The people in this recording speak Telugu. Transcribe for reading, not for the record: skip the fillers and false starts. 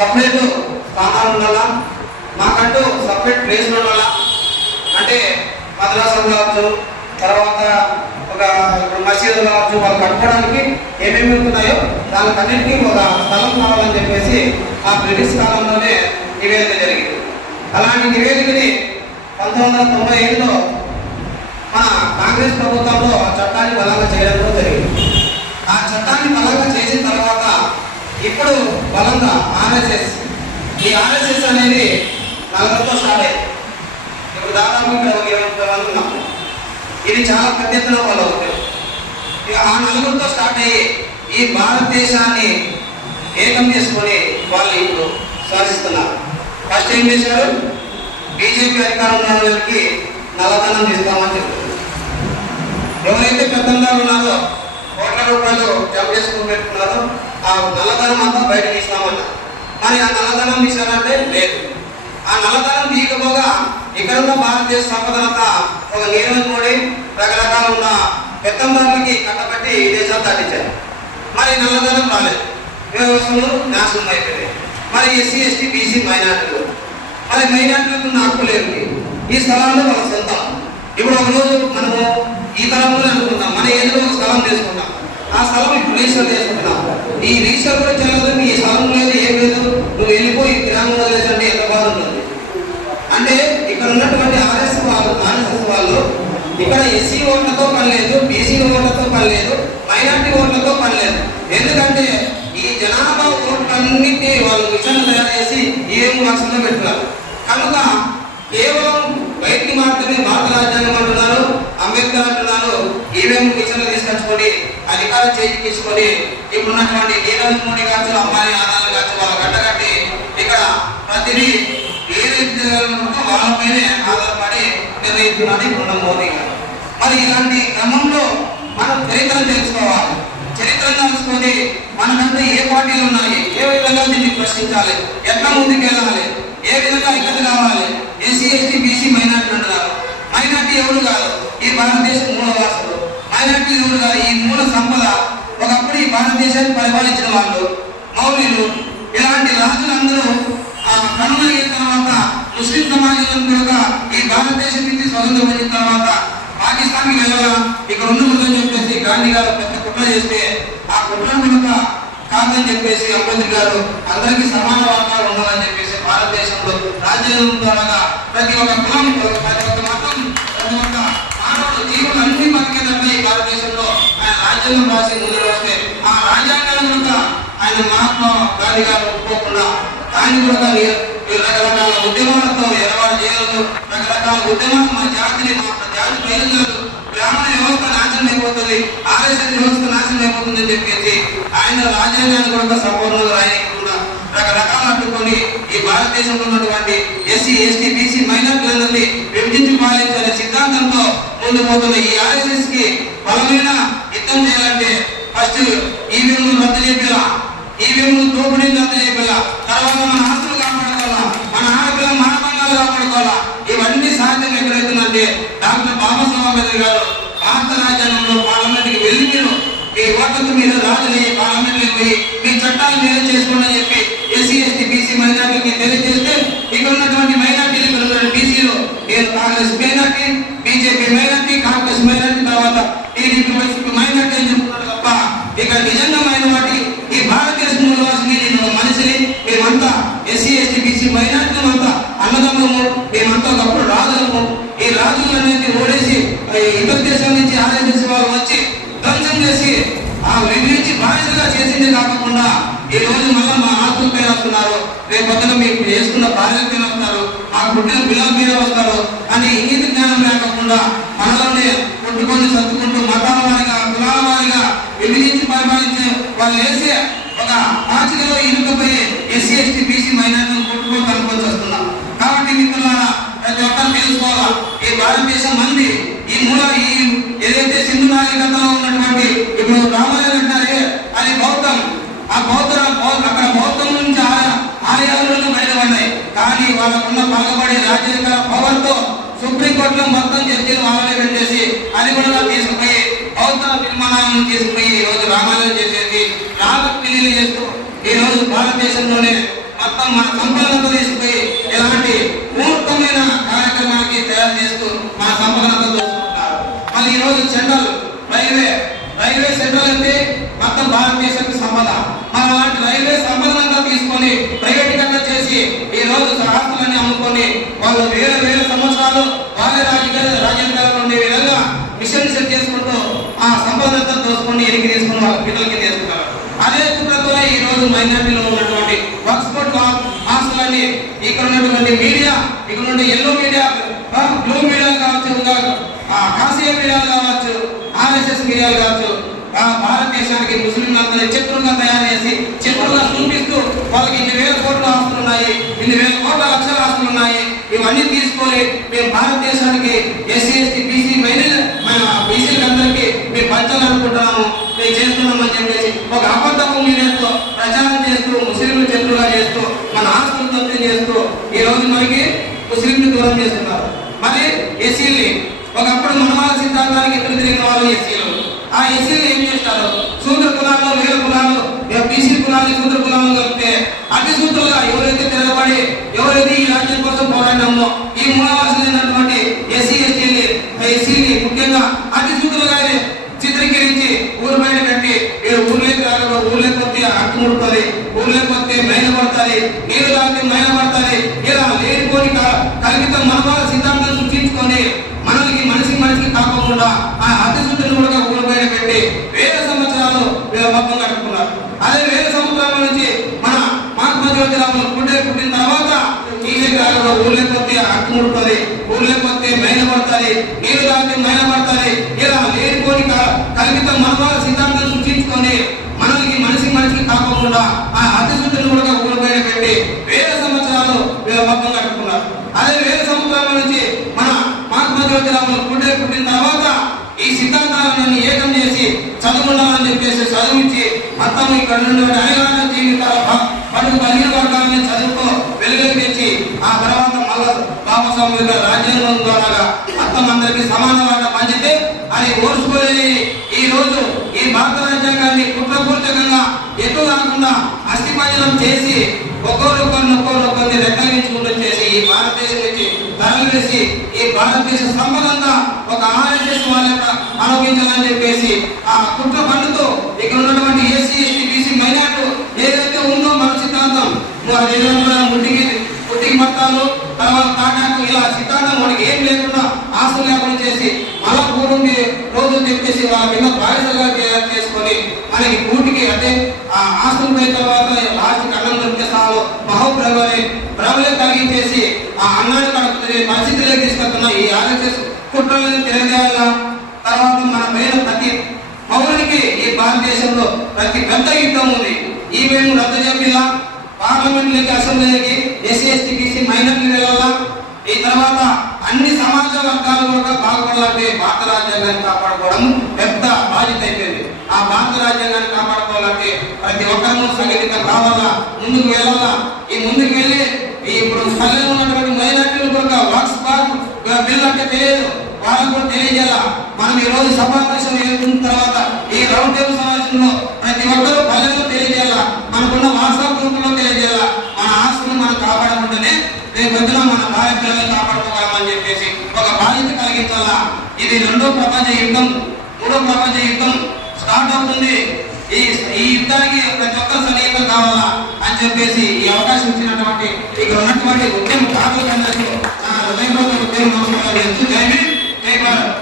సపరేట్ స్థానాలు ఉండాలా, మాకంటూ సపరేట్ ప్లేస్లు ఉండాలా. అంటే మద్రాసులు కావచ్చు, తర్వాత ఒక ఇప్పుడు మసీదులు కావచ్చు, వాళ్ళు కట్టుకోవడానికి ఏమేమి ఉంటున్నాయో దానికన్నింటినీ ఒక స్థలం కావాలని చెప్పేసి ఆ బ్రిటిష్ కాలంలోనే నివేదిక జరిగింది. అలాంటి నివేదికని 1997లో మన కాంగ్రెస్ ప్రభుత్వంలో ఆ చట్టాన్ని బలంగా చేయడం జరిగింది. ఆ చట్టాన్ని బలంగా చేసిన తర్వాత ఇప్పుడు బలంగా ఈ ఆర్ఎస్ఎస్ అనేది నలుగురితో స్టార్ట్ అయింది. ఇప్పుడు దాదాపు ఇక్కడ 20 మంది ఉన్నాం. ఇది చాలా పెద్ద ఎత్తున వాళ్ళు అవుతారు. ఆ నలుగురితో స్టార్ట్ అయ్యి ఈ భారతదేశాన్ని ఏకం చేసుకొని వాళ్ళు ఇప్పుడు శాసిస్తున్నారు. ఫస్ట్ ఏం చేశారు? బీజేపీ అధికారంలో ఉన్నవారికి నల్లధనం ఇస్తామని చెప్పారు. ఎవరైతే పెద్దలు ఉన్నారో కోట్ల రూపాయలు జమ చేసుకుని పెట్టుకున్నారో ఆ నల్లధనం అంతా బయటకు ఇస్తామన్నారు. మరి ఆ నల్లధనం తీశారంటే లేదు. ఆ నల్లధనం తీయకపోగా ఇక్కడున్న భారతదేశ సంపదనంతా ఒక నీరజ్ మోడీ రకరకాల ఉన్న పెత్తందారులకి కట్టబట్టి ఈ దేశాన్ని దాటించారు. మరి నల్లధనం రాలేదు, వ్యవస్థలు నాశనం అయిపోయాయి. మరి ఎస్సీ ఎస్టీ బీసీ మైనార్టీలు, మరి మైనార్టీలకు ఉన్న హక్కులు ఏమిటి? ఈ స్థలాల్లో వాళ్ళ సొంతం. ఇప్పుడు ఒక రోజు మనము ఈ తలంలోనే అనుకుంటాం, మన ఏదో ఒక స్థలం తీసుకుంటాం. ఆ స్థలం ఇప్పుడు రీసర్వ్ చేసుకుంటున్నాం. ఈ రీసర్వ్ కూడా చెల్లదు, ఈ స్థలం లేదు, ఏం లేదు, నువ్వు వెళ్ళిపోయి గ్రామంలో లేదంటే ఎంత బాధ ఉంటుంది. అంటే ఇక్కడ ఉన్నటువంటి ఆర్ఎస్ఎస్ వాళ్ళు ఇక్కడ ఎస్సీ ఓట్లతో పని లేదు, బీసీ ఓట్లతో పని లేదు, మైనార్టీ ఓట్లతో పని లేదు. ఎందుకంటే ఈ జనాభా ఓట్లన్నింటినీ వాళ్ళు మిషన్ తయారు చేసి ఈవీఎం బాక్సుల్లో పెట్టున్నారు. కనుక కేవలం బయటికి మాత్రమే భారత రాజ్యాంగం అంటున్నారు, అంబేద్కర్ అంటున్నారు, ఈవీఎం మిషన్లు తీసుకొచ్చుకొని అధికారం చేయించుకొని ఇప్పుడున్నటువంటి నీరజ్ మోడీ కావచ్చు, అంబానీ ఆదాలు కావచ్చు, వాళ్ళ గట్టగట్టి ఇక్కడ ప్రతిదీ ఏదైతే వాళ్ళపైనే ఆధారపడి నిర్వహిస్తున్నది ఇప్పుడు మోదీ గారు. మరి ఇలాంటి క్రమంలో మనం చరిత్రను తెలుసుకోవాలి. చరిత్రను తెలుసుకొని మనకంటే ఏ పార్టీలు ఉన్నాయి, ఏ విధంగా దీన్ని ప్రశ్నించాలి, ఎట్లా ముందుకు వెళ్ళాలి, ఏ విధంగా ఐక్యత కావాలి. ఎస్సీ ఎస్టీ బీసీ మైనార్టీ అంటున్నారు. మైనార్టీ ఎవరు కాదు, ఈ భారతదేశ మూలవాసులు. మైనార్టీ ఎవరు కాదు, ఈ మూల సంపద. ఒకప్పుడు ఈ భారతదేశాన్ని పరిపాలించిన వాళ్ళు మౌర్యులు. ఇలాంటి రాజులందరూ కనుమరుగైన తర్వాత ముస్లిం సమాజం కూడా ఈ భారతదేశం నుంచి స్వతంత్రం వచ్చిన తర్వాత పాకిస్తాన్కి వెళ్ళాలా, ఇక్కడ ఉండకూడదని చెప్పేసి గాంధీ గారు పెద్ద కుట్ర చేస్తే ఆ కుట్ర కనుక కాదని చెప్పేసి అంబేద్కర్ గారు అందరికీ సమాన వాటాలు ఉండాలని చెప్పేసి భారతదేశంలో రాజ్యాంగం ద్వారా ప్రతి ఒక్క కులం, ప్రతి ఒక్క మతం, ప్రతి ఒక్క మానవుడు జీవులు అన్ని బతికేటట్టు ఈ భారతదేశంలో ఆయన రాజ్యాంగం రాసి ముందు వస్తే ఆ రాజ్యాంగాన్ని కనుక ఆయన మహాత్మా గాంధీ గారు ఒప్పుకోకుండా ఆయన కూడా రకరకాల ఉద్యమాలతో ఎరవాడు చేయలేదు. రకరకాల ఉద్యమాలు మా జాతిని, మా జాతి ప్రజలు బ్రాహ్మణ వ్యవస్థ నాశనం అయిపోతుంది, ఆర్ఎస్ఎస్ వ్యవస్థ నాశనం అయిపోతుంది అని చెప్పేసి ఆయన రాజ్యాంగాన్ని కూడా సంపూర్ణంగా రాయకుండా రకరకాల అడ్డుకొని ఈ భారతదేశంలో ఉన్నటువంటి ఎస్సీ ఎస్టీ బీసీ మైనార్టీలందరినీ విభజించి పాలించాలనే సిద్ధాంతంతో ముందు పోతున్న ఈ ఆర్ఎస్ఎస్ కి బలమైన యుద్ధం చేయాలంటే ఫస్ట్ ఈవీఎంలు రద్దు చేయాలా, ఈవీఎంలు దోపిడీని రద్దు చేయాలా, తర్వాత మన ఆస్తులు కాపాడుకోవాలా, మన ఆడపిల్లల మానవంగాలు కాపాడుకోవాలా. ఇవన్నీ సాధ్యం ఎక్కడైతుందంటే డాక్టర్ బాబాసాహెబ్ అంబేద్కర్ గారు భారత రాజ్యాంగంలో పార్లమెంట్కి వెళ్ళి మీరు ఈ ఓట్లకు మీరు రాజుని పార్లమెంట్కి పోయి మీ చట్టాలు మీరే చేసుకోండి అని చెప్పి ఎస్సీ ఎస్టీ బీసీ మైనార్టీకి తెలియజేస్తే ఇక్కడ ఉన్నటువంటి మైనార్టీలు, ఇక్కడ ఉన్నటువంటి బీసీలు నేను Congress minority, BJP minority, Congress minority, తర్వాత టీడీపీ మైనార్టీ అని చెప్తున్నారు తప్ప ఇక నిజంగా మైనార్టీ ఈ భారతదేశంలో నేను మనిషిని, మేమంతా ఎస్సీ ఎస్టీ బీసీ మైనార్టీలు అంతా అన్నదమ్ములము, మేమంతా ఒకప్పుడు రాజులము. ఈ రాజులు అనేది ఓడేసి ఇతర దేశం నుంచి ఆర్ఎస్ఎస్ వాళ్ళు వచ్చి ధ్వంసం చేసి ఆ విభజించి బానిసగా చేసింది కాకుండా ఈ రోజు మళ్ళీ మా ఆస్తుల పైన వస్తున్నారు, రేపు పొద్దున మీకు చేసుకున్న భార్యల పైన వస్తారు, ఆ పుట్టిన పిల్లల మీద వస్తారు అని ఇంగిత జ్ఞానం లేకుండా మనలోనే కొట్టుకొని సర్దుకుంటూ మతాల వారిగా కులాల వారిగా విభజించి పరిపాలించే వాళ్ళు వేసే ఒక పాచికలో ఇరుకుపోయి ఎస్సీ ఎస్టీ బీసీ మైనార్టీలను కొట్టుకొని కనుక్కొని వస్తున్నాం. కాబట్టి మిత్రులారా ప్రతి ఒక్కరు తెలుసుకోవాలా, ఈ భారతదేశం మంది ఈ మూల ఈ ఏదైతే సింధు నాగరికతలో ఉన్నటువంటి ఇప్పుడు రామాయణం అంటారే అది బౌద్ధం. ఆ అక్కడ బౌద్ధం నుంచి ఆలయాలను బయటపడ్డాయి. కానీ వాళ్ళకున్న పలకబడి రాజ్యాంగ పవర్తో సుప్రీంకోర్టులో మొత్తం చర్చలు వాళ్ళనే పెట్టేసి అది కూడా తీసుకుపోయి బౌద్ధ నిర్మాణాలను తీసుకుపోయి ఈ రోజు రామాయణం చేసేసి రాగ పెళ్లిలు చేస్తూ ఈ రోజు భారతదేశంలోనే మొత్తం మన సంపదనంతా తీసుకుపోయి ఇలాంటి మూర్ఖమైన కార్యక్రమానికి తయారు చేస్తూ మన సంపదనంతా దోచుకుంటున్నారు. మళ్ళీ ఈరోజు సెంట్రల్ రైల్వే సెంట్రల్ అంటే మొత్తం భారతదేశానికి సంపద. మన అలాంటి రైల్వే సంపదనంతా తీసుకొని ప్రైవేటీకరణ చేసి ఈ రోజు ఆస్తులన్నీ అమ్ముకొని వాళ్ళు వేల సంవత్సరాలు వాళ్ళే రాజ్యాంగాలు ఉండే విధంగా మిషన్ సెట్ చేసుకుంటూ ఆ సంపదనంతా దోచుకొని ఎనికి తీసుకుని వాళ్ళ పిల్లలకి తీసుకున్నారు. అదే కుట్రతో ఈ రోజు మైనారిటీలో ఉన్నటువంటి వర్క్స్పోర్ట్ ఆస్తులన్నీ ఇక్కడ ఉన్నటువంటి మీడియా, ఇక్కడ నుండి ఎల్లో మీడియా, బ్లూ మీడియాలు కావచ్చు, కాశీయ మీడియాలు కావచ్చు, RSS మీడియాలు కావచ్చు, భారతదేశానికి ముస్లింలందరినీ శత్రువుగా తయారు చేసి శత్రువుగా చూపిస్తూ వాళ్ళకి ఇన్ని వేల కోట్ల ఆస్తులు ఉన్నాయి, ఇన్ని వేల కోట్ల లక్షల ఆస్తులు ఉన్నాయి, ఇవన్నీ తీసుకొని మేము భారతదేశానికి SC ST BC బీసీలందరికీ మేము పంచాలనుకుంటున్నాము, మేము చేస్తున్నామని చెప్పేసి ఒక అబద్ధపు మీడియాతో ప్రచారం చేస్తూ ముస్లింలు శత్రువుగా చేస్తూ మన ఆస్తులు దొంగతనం చేస్తూ ఈ రోజు మనకి ముస్లింలు దూరం చేస్తున్నారు. మరి ఎస్సీల్ని ఒకప్పుడు మనవాళ్ళ సిద్ధాంతానికి ఎదురు తిరిగిన వాళ్ళు ఎస్సీలు. ఆ ఎస్సీలు ఏం చేస్తారు? శూద్ర కులాలు, వేల కులాలు, బీసీ కులాలు, శూద్ర కులాలు కలిపితే అతి సూత్రులుగా ఎవరైతే తిరగబడి ఎవరైతే ఈ రాజ్యం కోసం పోరాడినామో ఈ మూలవాసులైనటువంటి ఎస్సీని ముఖ్యంగా అతి సూత్రులుగానే చిత్రీకరించి ఊరు బయట కట్టి ఊర్లోకి రాగలరు, ఊర్లోకి వస్తే అట్టు ముడుతుంది, ఊర్లోకి వస్తే మైన పడుతుంది, నీరు తాగితే మైన పడుతుంది, ఇలా లేనిపోని కలిగిత మనవాళ్ళ సిద్ధాంతం సృష్టించుకొని మనిషికి కాకుండా ఆ అతి సూత్రులు కూడా ఊరు బయట పెట్టి వేల సంవత్సరాలు మొత్తం కట్టుకున్నారు. అదే వేల సంవత్సరాల నుంచి మన మహాత్మా జ్యోతిరావు పుట్టిన తర్వాత ఊర్లోకి వస్తే అట్టు ముడుతుంది, ఊర్లోకి వస్తే మైన పడుతుంది, నీరు తాగితే మైన పడుతుంది, ఇలా లేనిపోని కలిగిత మనవాళ్ళ సిద్ధాంతం సృష్టించుకొని మనిషికి కాకుండా ఆ అతి సూత్రులు కూడా ఊరు బయట పెట్టి వేల సంవత్సరాలు మొత్తం కట్టుకున్నారు. అదే వేల సంవత్సరాల నుంచి మన మహాత్మా జ్యోతిరావు పుట్టిన తర్వాత ఈ సిద్ధాంతాలను ఏకం చేసి చదువుకుంటామని చెప్పేసి చదివించి మొత్తం ఇక్కడ నుండి అయగాన జీవితాల పడుగు బలిన వర్గాలని చదువుకో వెలుగులు తెచ్చి ఆ తర్వాత మళ్ళా బాబాసాహెబ్ గారి రాజ్యాంగం ద్వారా మొత్తం అందరికీ సమాన వాటా పంచితే అది ఓర్చుకోలేని ఈ రోజు ఈ భారత రాజ్యాంగాన్ని కుట్రపూర్వకంగా ఎటు కాకుండా అస్థిపంజనం చేసి ఒక్కొక్కరిని రెక్కగించుకుంటూ చేసి ఈ భారతదేశం నుంచి తరలివేసి ఈ భారతదేశ సంపదంగా ఒక RSS వాళ్ళ ఆరోపించాలని చెప్పేసి ఆ కుట్ర పండుతో ఇక్కడ ఉన్నటువంటి SC ST BC మైనార్టీ ఏదైతే ఉందో మన సిద్ధాంతం ముట్టికి మట్టాలు తర్వాత తాటాకు ఇలా సిద్ధాంతం మనకి ఏం లేకుండా ఆస్తులు లేకుండా చేసి మళ్ళా పూర్వండి రోజులు చెప్పేసి వాళ్ళ మీద బాధ్యతగా తయారు చేసుకొని మనకి పూటికి అంటే ఆ ఆస్తులు పోయిన తర్వాత లాస్ట్కి అన్నం దొరికితే సాగు ప్రభులే తగ్గించేసి ఆ అన్నాన్ని కడుపుతుంది పరిస్థితిలోకి తీసుకెళ్తున్న ఈ RSS కుట్రలను తెలియజేయాలా. తర్వాత మన పైన ప్రతి పౌరునికి ఈ భారతదేశంలో ప్రతి పెద్ద యుద్ధం ఉంది. ఈవెన్ రద్దు చేపిల్లా, పార్లమెంట్లోకి అసెంబ్లీకి SC ST BC మైనారిటీలు వెళ్ళాలా. ఈ తర్వాత అన్ని సమాజ వర్గాలు కూడా బాగుపడాలంటే భారత రాజ్యాంగాన్ని కాపాడుకోవడం పెద్ద బాధ్యత అయిపోయింది. ఆ భారత రాజ్యాంగాన్ని కాపాడుకోవాలంటే ప్రతి ఒక్కరూ సంఘటితం కావాలా, ముందుకు వెళ్ళాలా. ఈ ముందుకు వెళ్ళి ఇప్పుడు పల్లెలో ఉన్నటువంటి మైనారిటీలు కూడా వాట్స్పాట్ బిల్ అంటే తెలియదు, వాళ్ళకు కూడా తెలియజేయాలా. మనం ఈ రోజు సమావేశం ఏర్పడిన తర్వాత ఈ రౌండ్ టేబుల్ సమావేశంలో ప్రతి ఒక్కరూ పల్లెలో తెలియజేయాలా, మనకున్న వాట్సాప్ గ్రూపుల్లో తెలియజేయాలా. మన ఆస్తులు మనం కాపాడకుండానే రేపు పొద్దున మన భార్య పిల్లల్ని కాపాడుకోగలమని చెప్పేసి ఒక బాధ్యత కలిగించాలా. ఇది రెండో ప్రపంచ యుద్ధం, మూడో ప్రపంచ యుద్ధం స్టార్ట్ అవుతుంది. ఈ యుద్ధానికి ప్రతి ఒక్కరు సన్నిహితం కావాలా అని చెప్పేసి ఈ అవకాశం ఇచ్చినటువంటి ఇక్కడ ఉన్నటువంటి ఉద్యమ కార్మికులందరికీ హృదయపూర్వక ఉద్యమ నమస్కారాలు. జై హింద్, జై భారత్.